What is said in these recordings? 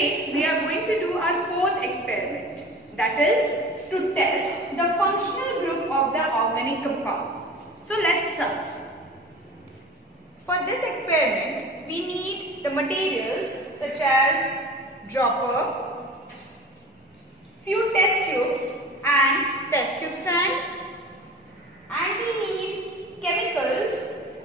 today we are going to do our fourth experiment, that is to test the functional group of the organic compound. So let's start. For this experiment, we need the materials such as dropper, few test tubes and test tube stand, and we need chemicals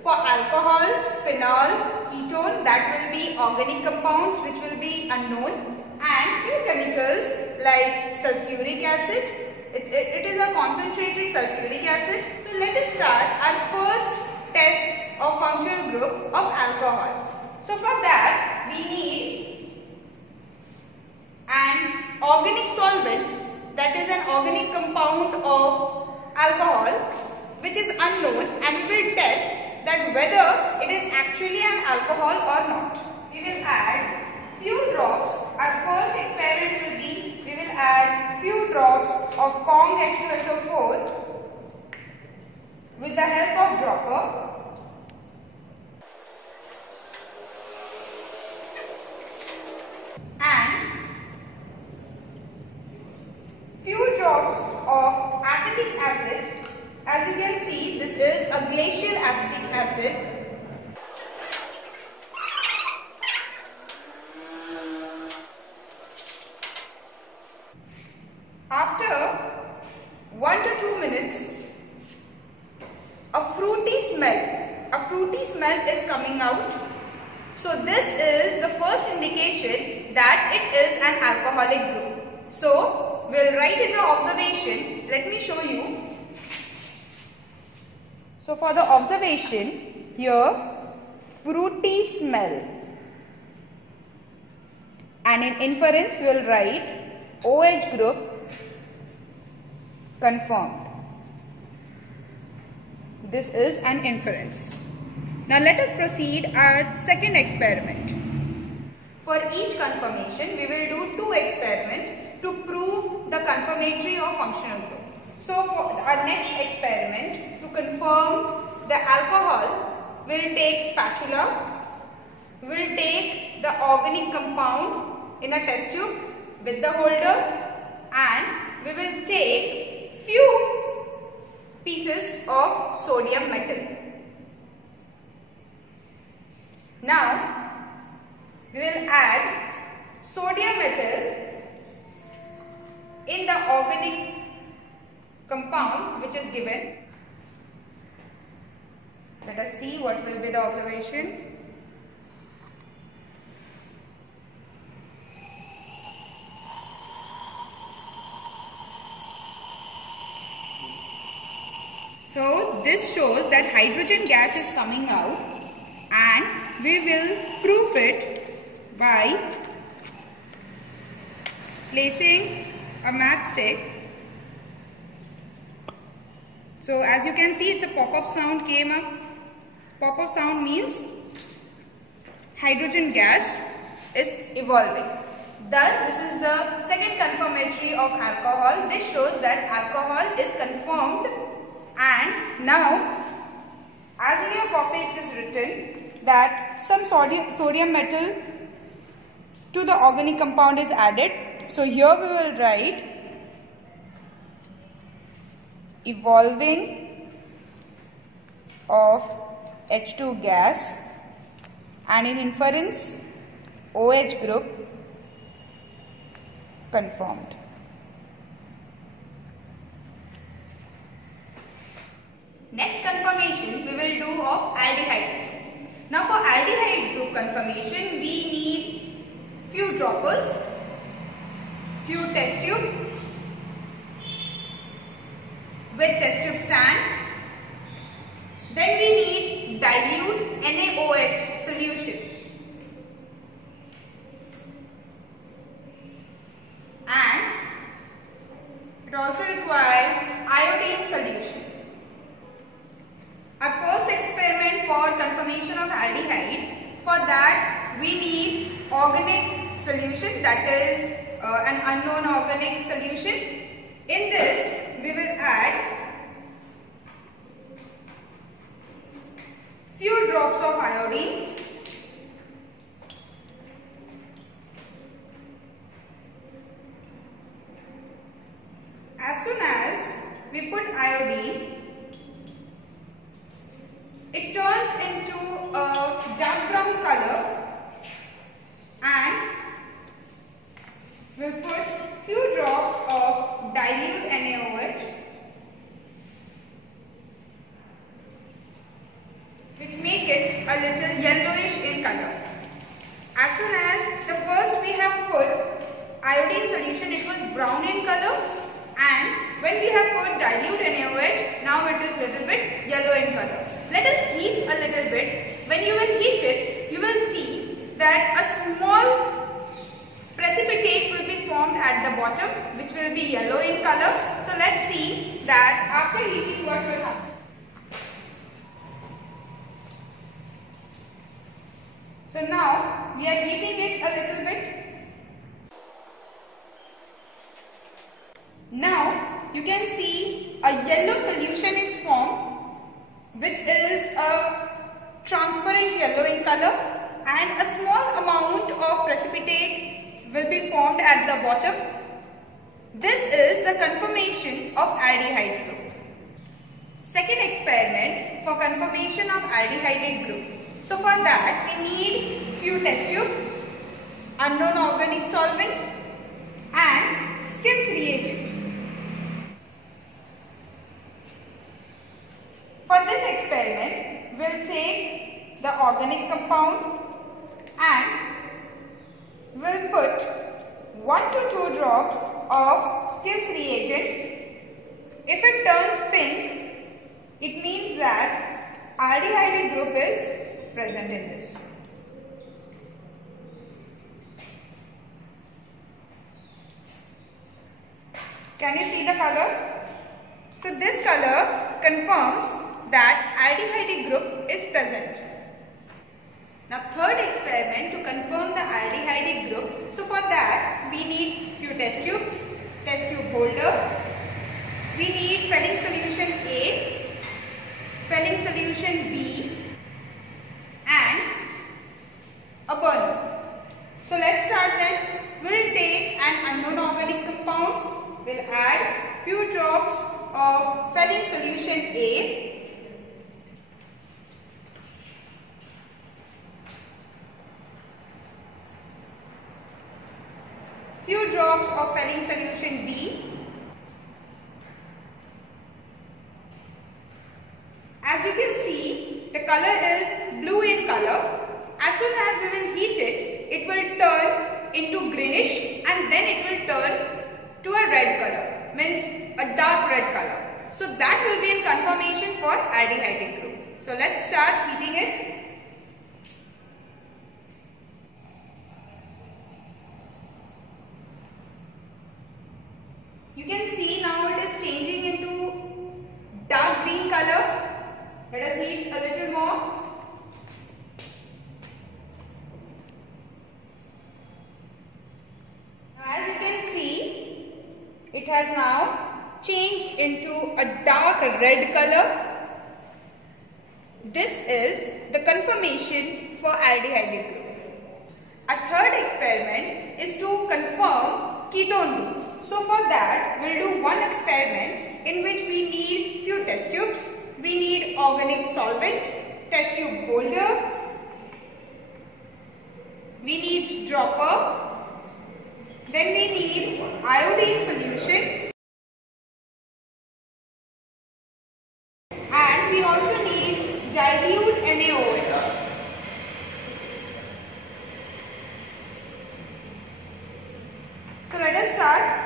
for alcohol, phenol, ketone, that will be organic compounds which will be unknown, and few chemicals like sulfuric acid. It is a concentrated sulfuric acid. So let us start our first test of functional group of alcohol. So for that we need an organic solvent, that is an organic compound of alcohol which is unknown, and we will test that whether it is actually an alcohol or not. We will add few drops. Our first experiment will be, we will add few drops of Kong H2SO4 with the help of dropper. And few drops of acetic acid. As you can see, this is a glacial acetic acid. After 1 to 2 minutes, a fruity smell is coming out. So this is the first indication that it is an alcoholic group. So we'll write in the observation. Let me show you. So for the observation, here fruity smell, and in inference we will write OH group confirmed. This is an inference. Now let us proceed our second experiment. For each confirmation we will do two experiments to prove the confirmatory of functional group. So for our next experiment, to confirm the alcohol, we will take spatula, we will take the organic compound in a test tube with the holder, and we will take few pieces of sodium metal. Now we will add sodium metal in the organic compound which is given. Let us see what will be the observation. So this shows that hydrogen gas is coming out, and we will prove it by placing a matchstick. So as you can see, it's a pop-up sound came up. Pop-up sound means hydrogen gas is evolving. Thus, this is the second confirmatory of alcohol. This shows that alcohol is confirmed. And now, as in your copy it is written that some sodium metal to the organic compound is added. So here we will write evolving of H2 gas, and in inference OH group confirmed. Next confirmation we will do of aldehyde. Now for aldehyde group confirmation we need few droppers, few test tube with test tube stand. Then we need dilute NaOH solution, and it also requires iodine solution. Our first experiment for confirmation of aldehyde, for that we need organic solution, that is an unknown organic solution. In this we will add few drops of iodine we put iodine, it turns into a dark brown color, and we'll put few drops of dilute NaOH, which make it a little yellowish in color. As soon as the first we have put iodine solution, it was brown in color, and when we have put dilute NaOH, now it is little bit yellow in color. Let us heat a little bit. When you will heat it, you will see that a small precipitate will be formed at the bottom, which will be yellow in color. So let's see that after heating what will happen. So now we are heating it a little bit. Now you can see a yellow solution is formed, which is a transparent yellow in color, and a small amount of precipitate will be formed at the bottom. This is the conformation of aldehyde group. Second experiment for conformation of aldehyde group. So for that we need few test tube, unknown organic solvent, and Skiff's reagent. For this experiment, we'll take the organic compound and we'll put 1 to 2 drops of Skiff's reagent. If it turns pink, it means that aldehyde group is present in this. Can you see the color? So this color confirms that aldehyde group is present. Now third experiment to confirm the aldehyde group. So for that we need few test tubes, test tube holder. We need Fehling solution A, Fehling solution B, and a burner. So let's start then. We'll take an unknown organic compound. We'll add few drops of Fehling solution A. Few drops of Fehling solution B. As you can see, the color is blue in color. As soon as we will heat it, it will turn into greenish, and then it will turn to a red color, means a dark red color. So that will be in confirmation for aldehyde group. So let's start heating it. You can see now it is changing into dark green color. Let us heat a little more. As you can see, it has now changed into a dark red color. This is the confirmation for aldehyde group. A third experiment is to confirm ketone group. So for that, we will do one experiment in which we need few test tubes. We need organic solvent, test tube holder, we need dropper, then we need iodine solution, and we also need dilute NaOH. So let us start.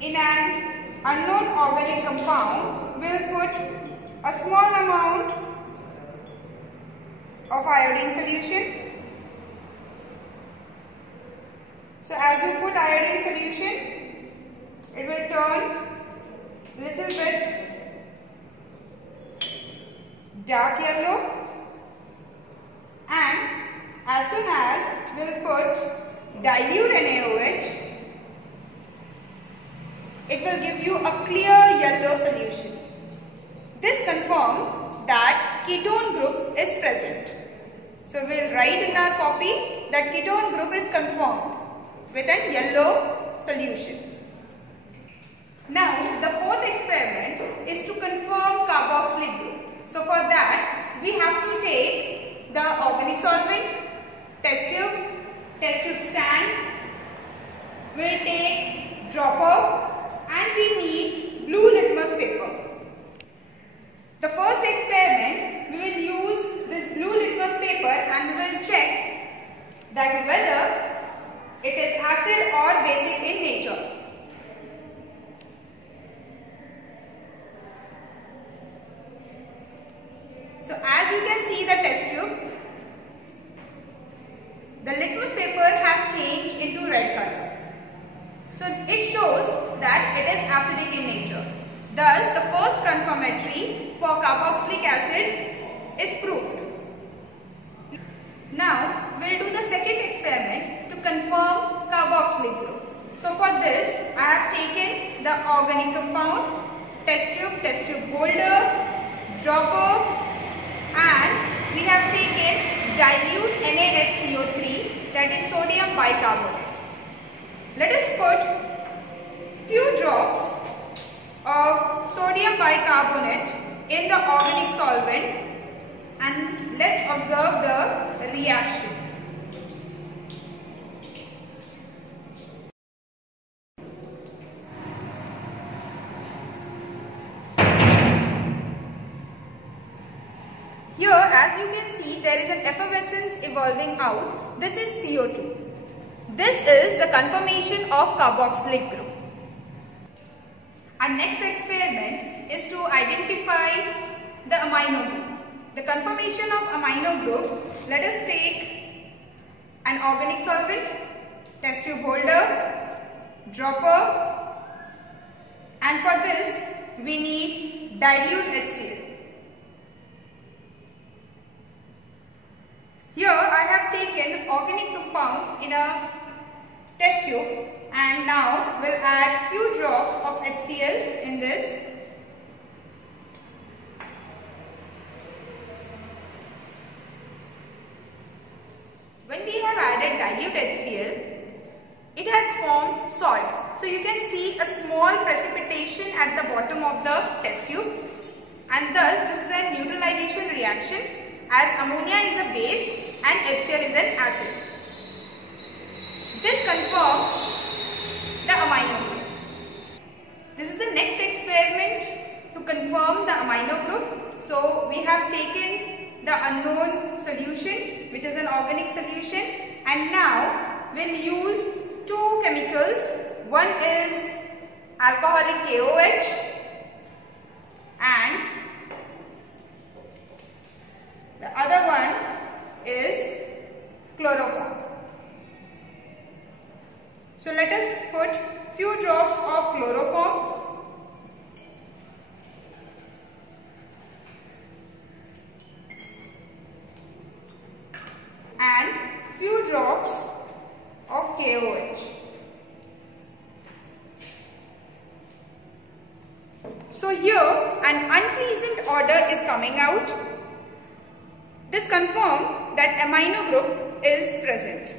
In an unknown organic compound, we will put a small amount of iodine solution. So as you put iodine solution, it will turn little bit dark yellow, and as soon as we will put dilute NaOH, it will give you a clear yellow solution. This confirms that ketone group is present. So we will write in our copy that ketone group is confirmed with a yellow solution. Now the fourth experiment is to confirm carboxylic group. So for that, we have to take the organic solvent, test tube stand, we'll take dropper, and we need blue litmus paper. The first experiment, we will use this blue litmus paper and we will check that whether it is acid or basic in nature. So as you can see the test tube, the litmus paper has changed into red color. So it shows that it is acidic in nature. Thus, the first confirmatory for carboxylic acid is proved. Now, we will do the second experiment to confirm carboxylic group. So for this, I have taken the organic compound, test tube holder, dropper, and we have taken dilute NaHCO3, that is sodium bicarbonate. Let us put few drops of sodium bicarbonate in the organic solvent and let's observe the reaction. Here, as you can see, there is an effervescence evolving out. This is CO2. This is the confirmation of carboxylic group. Our next experiment is to identify the amino group. The confirmation of amino group, let us take an organic solvent, test tube holder, dropper, and for this we need dilute HCl. Here I have taken organic compound in a test tube and now we'll add few drops of HCl in this. When we have added dilute HCl, it has formed salt. So you can see a small precipitation at the bottom of the test tube, and thus this is a neutralization reaction as ammonia is a base and HCl is an acid. This confirms the amino group. This is the next experiment to confirm the amino group. So we have taken the unknown solution, which is an organic solution, and now we'll use two chemicals. One is alcoholic KOH and the other one is chloroform. So let us put few drops of chloroform and few drops of KOH. So here an unpleasant odor is coming out. This confirms that amino group is present.